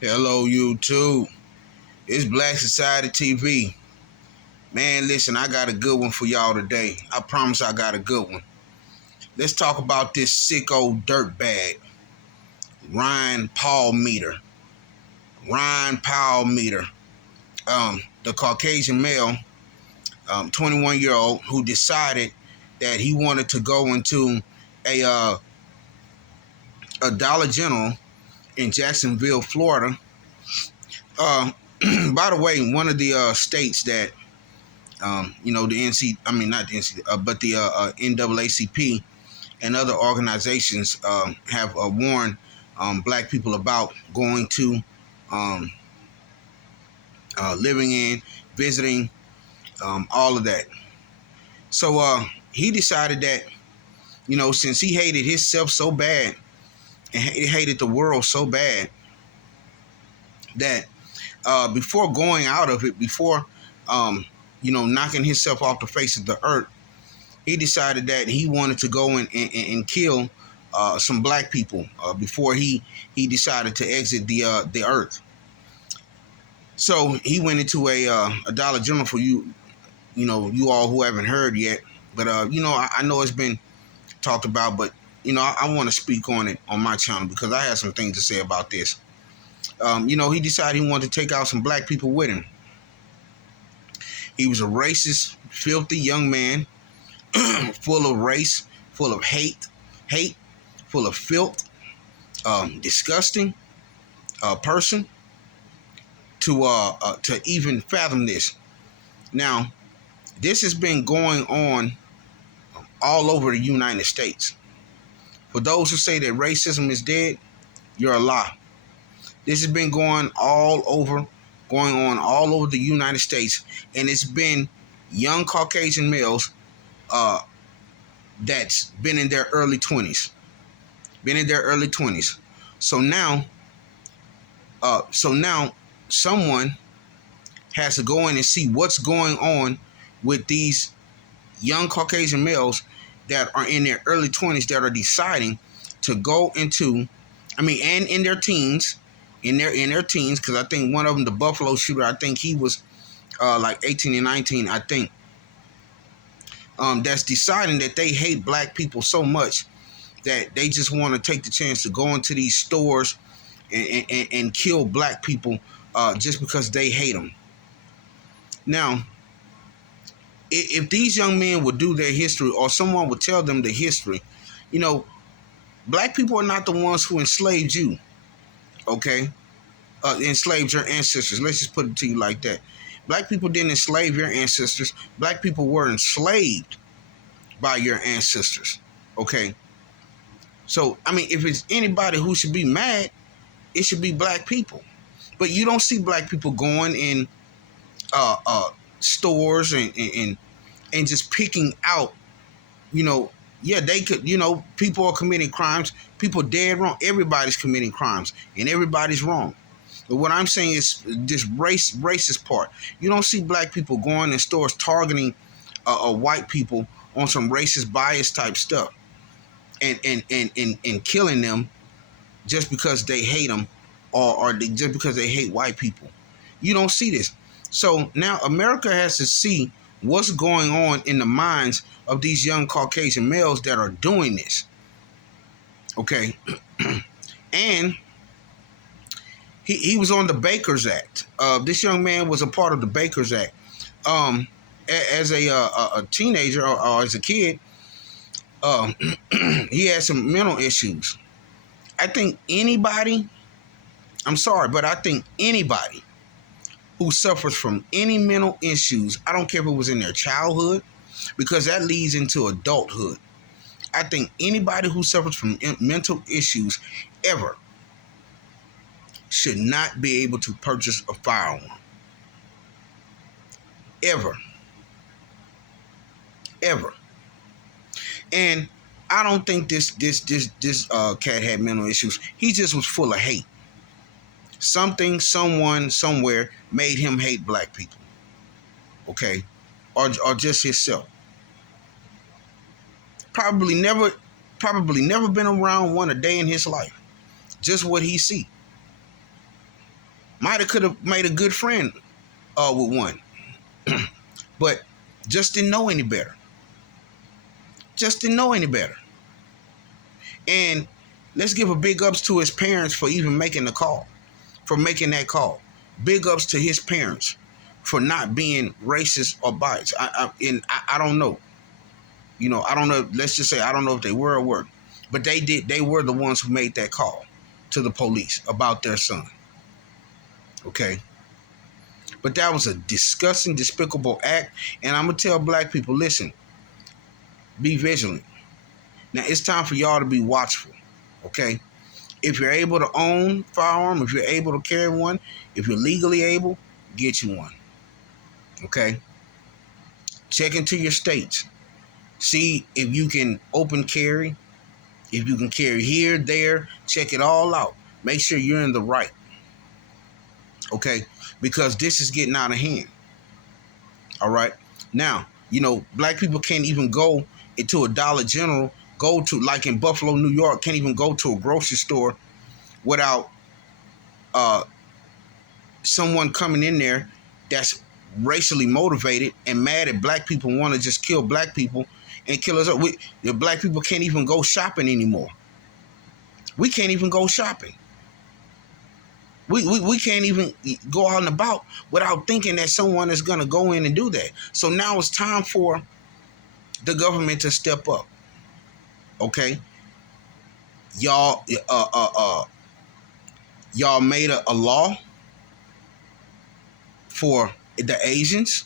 Hello, YouTube. It's Black Society TV. Man, listen, I got a good one for y'all today. I promise I got a good one. Let's talk about this sick old dirtbag, Ryan Palmeter. Ryan Palmeter, the Caucasian male, 21-year-old, who decided that he wanted to go into a Dollar General in Jacksonville, Florida. By the way, one of the states that the not the NC, but the NAACP and other organizations have warned black people about going to, living in, visiting, all of that. So he decided that, since he hated himself so bad and he hated the world so bad, that before going out of it, before knocking himself off the face of the earth, he decided that he wanted to go and kill some black people before he decided to exit the earth. So he went into a Dollar General, for you all who haven't heard yet. But I know it's been talked about, but I want to speak on it on my channel because I have some things to say about this. He decided he wanted to take out some black people with him. He was a racist, filthy young man, full of race, full of hate, full of filth, disgusting person to even fathom this. Now, this has been going on all over the United States. For those who say that racism is dead, you're a lie. This has been going on all over the United States, and it's been young Caucasian males that's been in their early 20s. So now someone has to go in and see what's going on with these young Caucasian males that are in their early 20s that are deciding to go into, and in their teens, because I think one of them, the Buffalo shooter, I think he was like 18 and 19, I think. That's deciding that they hate black people so much that they just want to take the chance to go into these stores and kill black people just because they hate them. Now, if these young men would do their history, or someone would tell them the history, black people are not the ones who enslaved you, okay? Enslaved your ancestors. Let's just put it to you like that. Black people didn't enslave your ancestors. Black people were enslaved by your ancestors, okay? So, if it's anybody who should be mad, it should be black people. But you don't see black people going in stores and just picking out, they could, people are committing crimes. People dead wrong. Everybody's committing crimes, and everybody's wrong. But what I'm saying is this racist part. You don't see black people going in stores targeting white people on some racist bias type stuff and killing them just because they hate them or just because they hate white people. You don't see this. So now America has to see what's going on in the minds of these young Caucasian males that are doing this. Okay. And he was on the Bakers Act. This young man was a part of the Bakers Act. As a teenager or as a kid, he had some mental issues. I think anybody who suffers from any mental issues, I don't care if it was in their childhood, because that leads into adulthood. I think anybody who suffers from mental issues ever should not be able to purchase a firearm. Ever. And I don't think this cat had mental issues. He just was full of hate. Something, someone, somewhere made him hate black people. Okay? Or just himself. Probably never been around one a day in his life. Just what he see. Might have could have made a good friend with one, but just didn't know any better. Just didn't know any better. And let's give a big ups to his parents for even making the call, for making that call. Big ups to his parents for not being racist or biased. I don't know. You know, I don't know. Let's just say I don't know if they were or weren't, but they did. They were the ones who made that call to the police about their son. Okay. But that was a disgusting, despicable act. And I'm going to tell black people, listen, be vigilant. Now, it's time for y'all to be watchful, okay? If you're able to own a firearm, if you're able to carry one, if you're legally able, get you one, okay? Check into your states. See if you can open carry, if you can carry here, there. Check it all out. Make sure you're in the right, okay? Because this is getting out of hand. All right. Now, you know, black people can't even go into a Dollar General, go to, like in Buffalo, New York, can't even go to a grocery store without someone coming in there that's racially motivated and mad at black people, want to just kill black people and kill us up. The black people can't even go shopping anymore. We can't even go shopping. We can't even go out and about without thinking that someone is going to go in and do that. So now it's time for the government to step up. Okay? Y'all made a law for the Asians.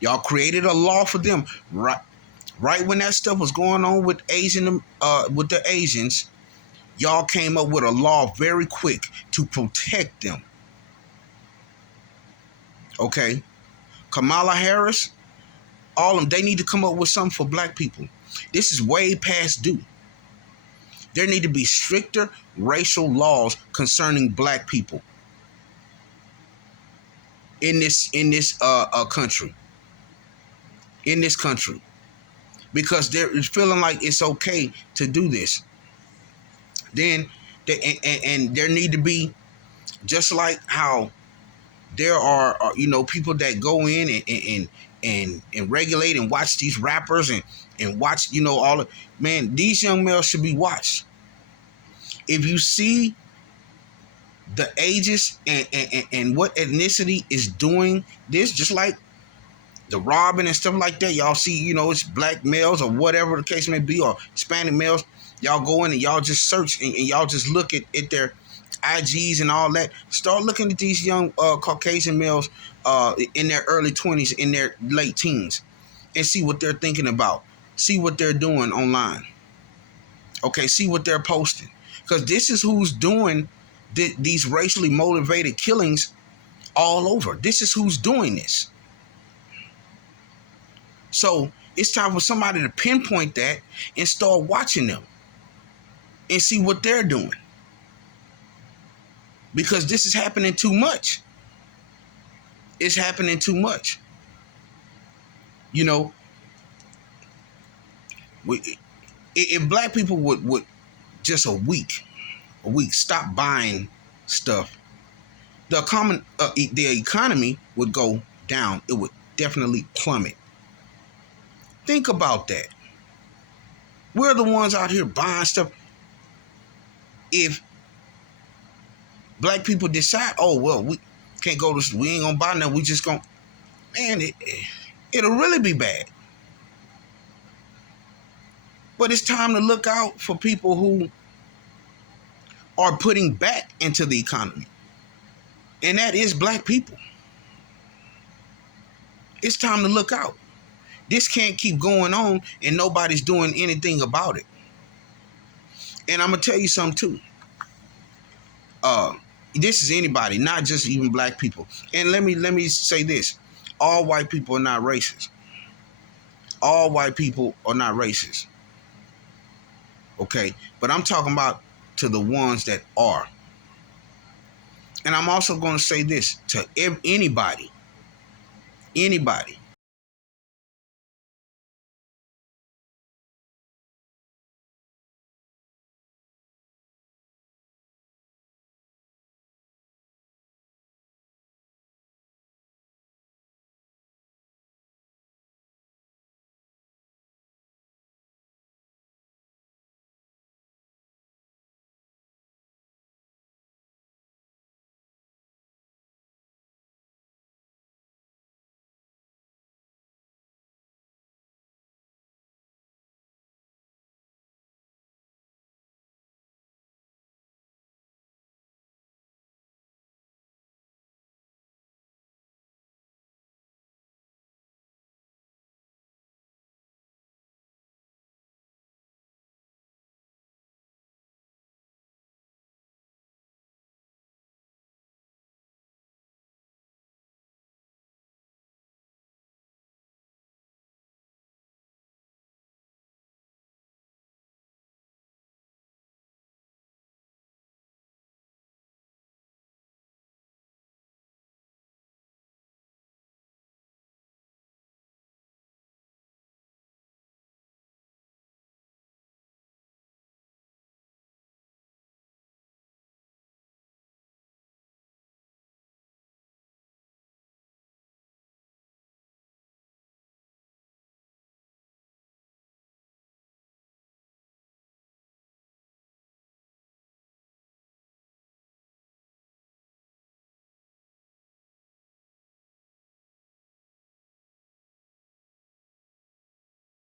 Y'all created a law for them. Right when that stuff was going on with the Asians, y'all came up with a law very quick to protect them. Okay? Kamala Harris, all of them, they need to come up with something for black people. This is way past due. There need to be stricter racial laws concerning black people in this country. In this country. Because they're feeling like it's okay to do this. Then and there need to be, just like how there are people that go in and regulate and watch these rappers and watch all of, man, these young males should be watched. If you see the ages and what ethnicity is doing this, just like the robbing and stuff like that, y'all see, it's black males or whatever the case may be, or Hispanic males. Y'all go in and y'all just search and y'all just look at their IGs and all that. Start looking at these young Caucasian males in their early 20s, in their late teens, and see what they're thinking about. See what they're doing online. Okay, see what they're posting. Because this is who's doing these racially motivated killings all over. This is who's doing this. So it's time for somebody to pinpoint that and start watching them and see what they're doing. Because this is happening too much. It's happening too much. If black people would just a week stop buying stuff, the economy would go down. It would definitely plummet. Think about that. We're the ones out here buying stuff. If black people decide, oh, well, we can't go to, we ain't gonna buy nothing, we just gonna, man, it'll really be bad. But it's time to look out for people who are putting back into the economy. And that is black people. It's time to look out. This can't keep going on and nobody's doing anything about it. And I'm going to tell you something too. This is anybody, not just even black people. And let me say this. All white people are not racist. All white people are not racist. Okay? But I'm talking about to the ones that are. And I'm also going to say this to anybody